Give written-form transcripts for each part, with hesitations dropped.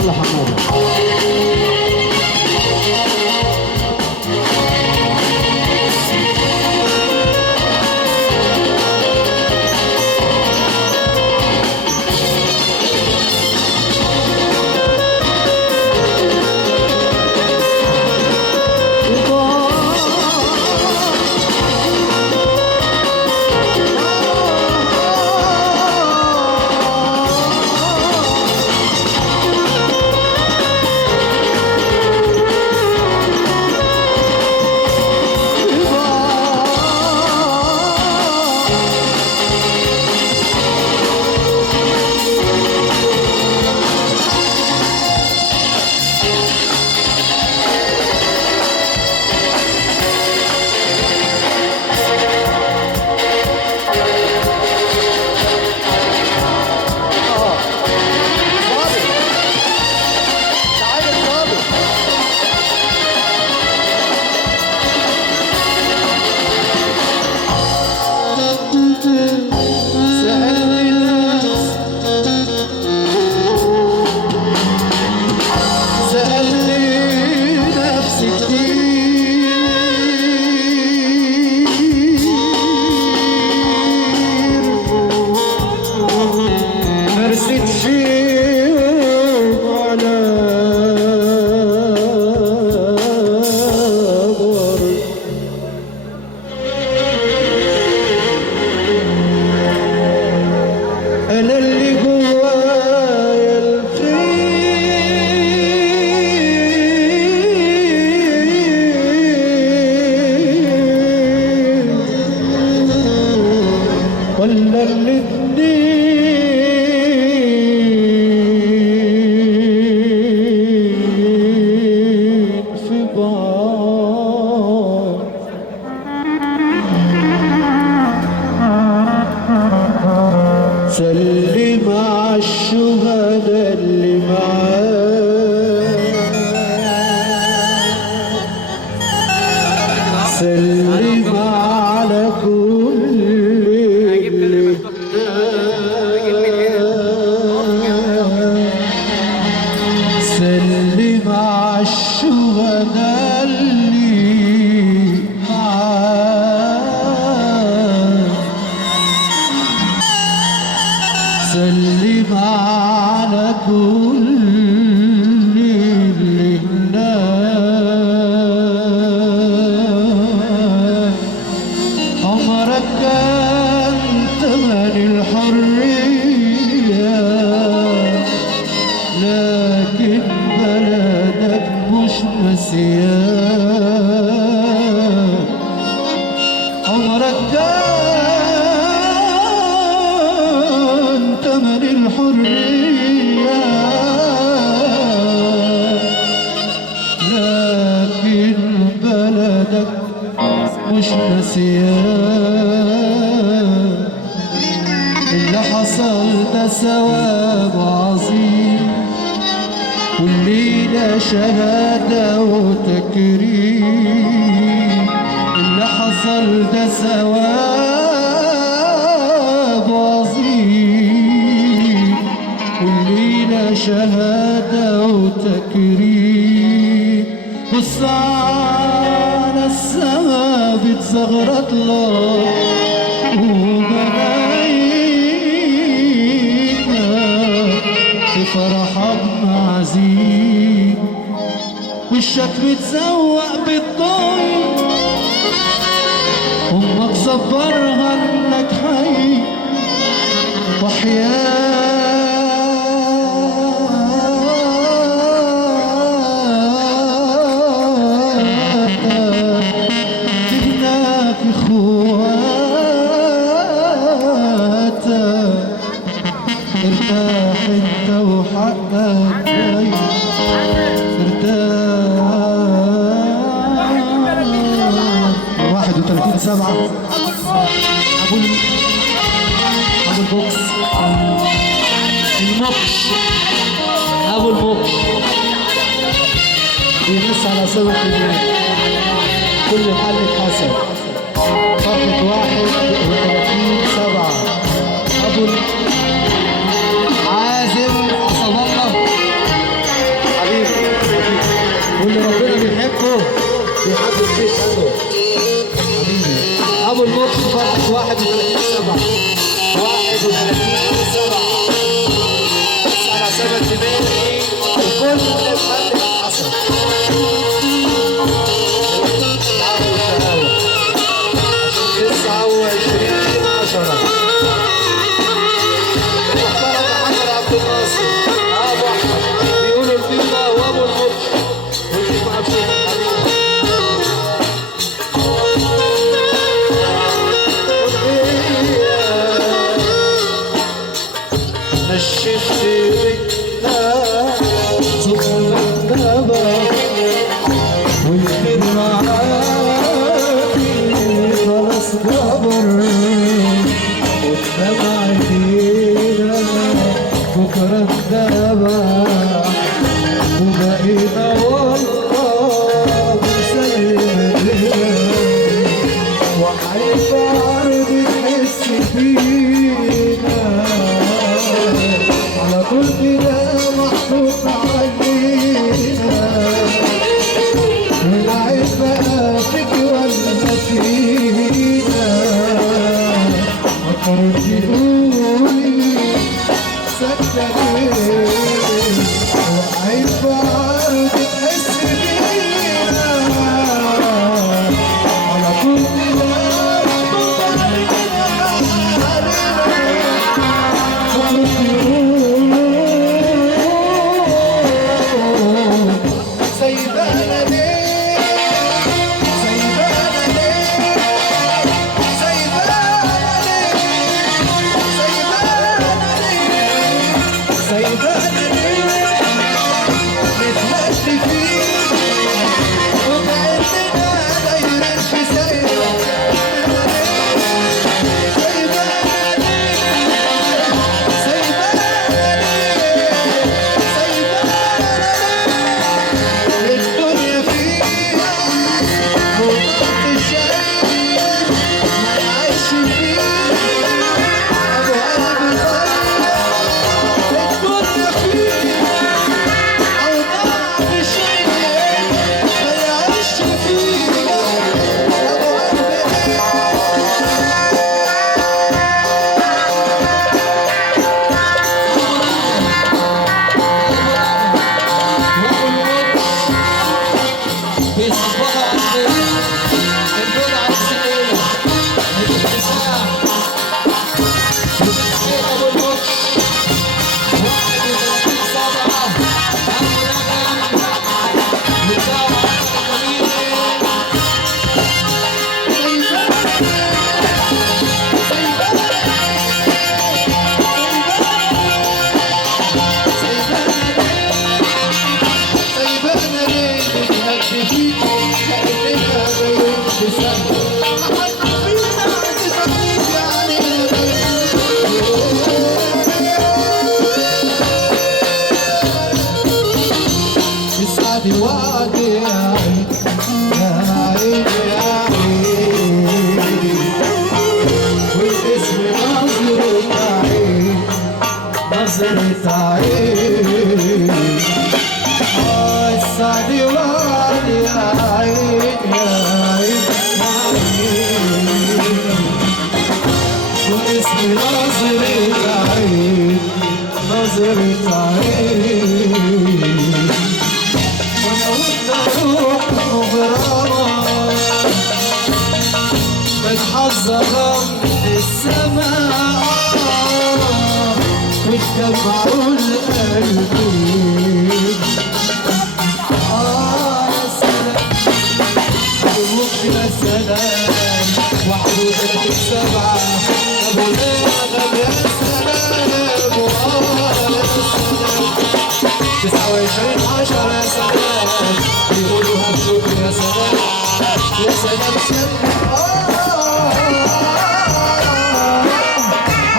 الله حماده. ولا الاتنين في بعض. سلم على الشهداء اللي معاك، سلم على كل سلم على الشهداء اللي معاك، سلم على كل اللي هناك. عمرك كان تمن الحرية، لكن بلدك مش نسيان. عمرك كان تمن الحرية، لكن بلدك مش نسيان. اللي حصل ده ثواب عظيم، والليلة شهادة وتكريم. اللي حصل ده ثواب عظيم، والليلة شهادة وتكريم. بص على السما بتزغرط لك وملايكة في فرحة بمعزيم، وشك متسوق بالضي، امك صبرها انك حي وحياتك جبناك اخواتك. ارتاح انت وحقك جاي، ارتاح. 31/7 ابو الموكش بيمس على سبب الجنين كل محل اتحسب. صفحة 31/7 أبو عازم عصام الله حبيبي، واللي ربنا بيحبه بيحب الشيء حلو حبيبي. أبو الموكش صفحة 31/7 31/7 بس على سبب الجنين وكل محل اتحسب. نشفت بيتنا صبر الغابة والخير معاكي خلاص كبر قدام عينينا بكرة الذبح وبقينا والله مسلمين وحيف عرض تحس فينا على طول كده محطوط علينا والعيب بقى فيك ولا فينا مفروض تقولي سكتة ليه وعيب عرض تحس بينا على طول كده محطوط علينا مفروض تقولي سايبانا ليه سايبانا ليه سايبانا ليه سايبانا ليه نتمشي فيه وكأننا دايرين في سايبانا الدنيا فيها وضغط الشايب ما نعيش فيها أبو قلبي طيب الدنيا فيها وضغط الشايب ما نعيش فيها أبو قلبي بيصبحوا عندنا الدول على السنين الاتساع وتسعيد أبو الموكش 31/7 أبو نغم بتاع سايبانا ليه نتهدي فيك كأننا دايرين في سهل محد فينا عزيز عليك يعني يسعد وعدي يا عين يا عين يا عين والاسم نظرة عين نظرة عين السعد وعدي يا عين يا عين يا عين والاسم نظرة عين نظرة عين وانا وانت روح مغرمة متحذرة من السماء واتجمعوا القلبين يا سلام الموكش يا سلام وحدودك السبعة أبو نغم يا سلام يا سلام 29/10 يا سلام بيقولوها بشكر يا سلام يا سلام سلام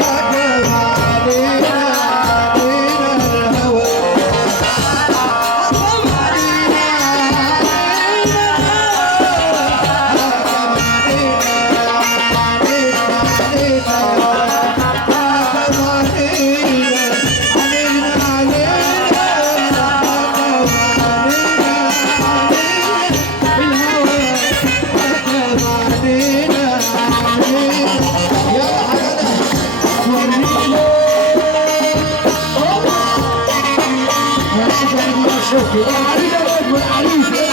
هجم علينا شوفي العريس